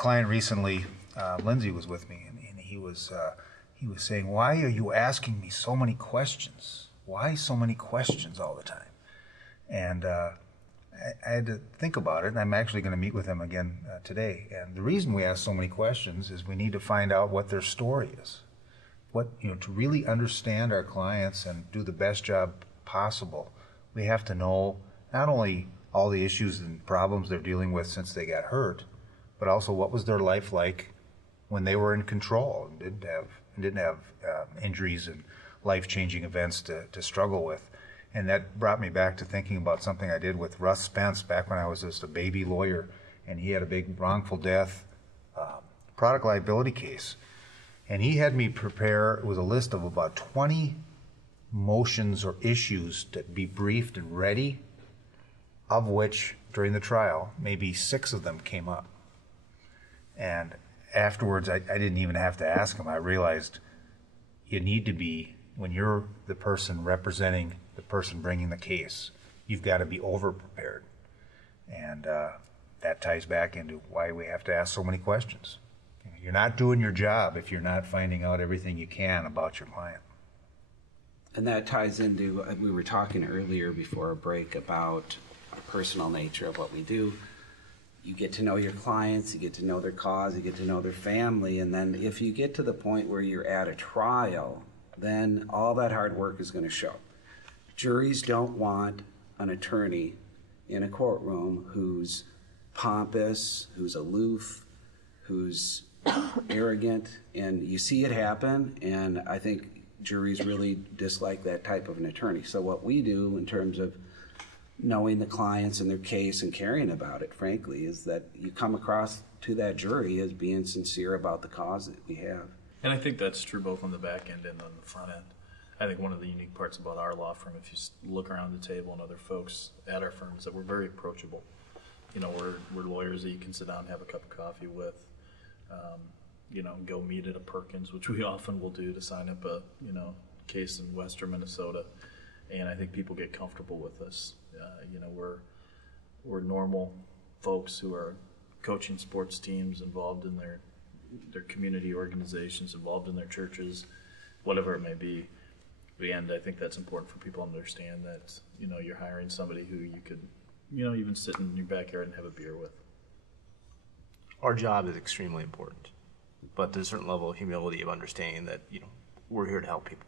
client recently, Lindsay was with me, and he was saying, "Why are you asking me so many questions? Why so many questions all the time?" And I had to think about it, and I'm actually going to meet with him again today. And the reason we ask so many questions is we need to find out what their story is. To really understand our clients and do the best job possible, we have to know not only all the issues and problems they're dealing with since they got hurt, but also what was their life like when they were in control and didn't have injuries and life-changing events to struggle with. And that brought me back to thinking about something I did with Russ Spence back when I was just a baby lawyer, and he had a big wrongful death product liability case. And he had me prepare, it was a list of about 20 motions or issues to be briefed and ready, of which during the trial, maybe 6 of them came up. And afterwards, I didn't even have to ask him. I realized you need to be, when you're the person representing the person bringing the case, you've got to be over-prepared. And that ties back into why we have to ask so many questions. You're not doing your job if you're not finding out everything you can about your client. And that ties into, we were talking earlier before a break about our personal nature of what we do. You get to know your clients, you get to know their cause, you get to know their family, and then if you get to the point where you're at a trial, then all that hard work is going to show. Juries don't want an attorney in a courtroom who's pompous, who's aloof, who's arrogant, and you see it happen, and I think juries really dislike that type of an attorney. So what we do in terms of knowing the clients and their case and caring about it, frankly, is that you come across to that jury as being sincere about the cause that we have. And I think that's true both on the back end and on the front end. I think one of the unique parts about our law firm, if you look around the table and other folks at our firm, is that we're very approachable. We're lawyers that you can sit down and have a cup of coffee with. Go meet at a Perkins, which we often will do to sign up a case in Western Minnesota, and I think people get comfortable with us. We're normal folks who are coaching sports teams, involved in their community organizations, involved in their churches, whatever it may be. And I think that's important for people to understand that you're hiring somebody who you could even sit in your backyard and have a beer with. Our job is extremely important, but there's a certain level of humility of understanding that we're here to help people.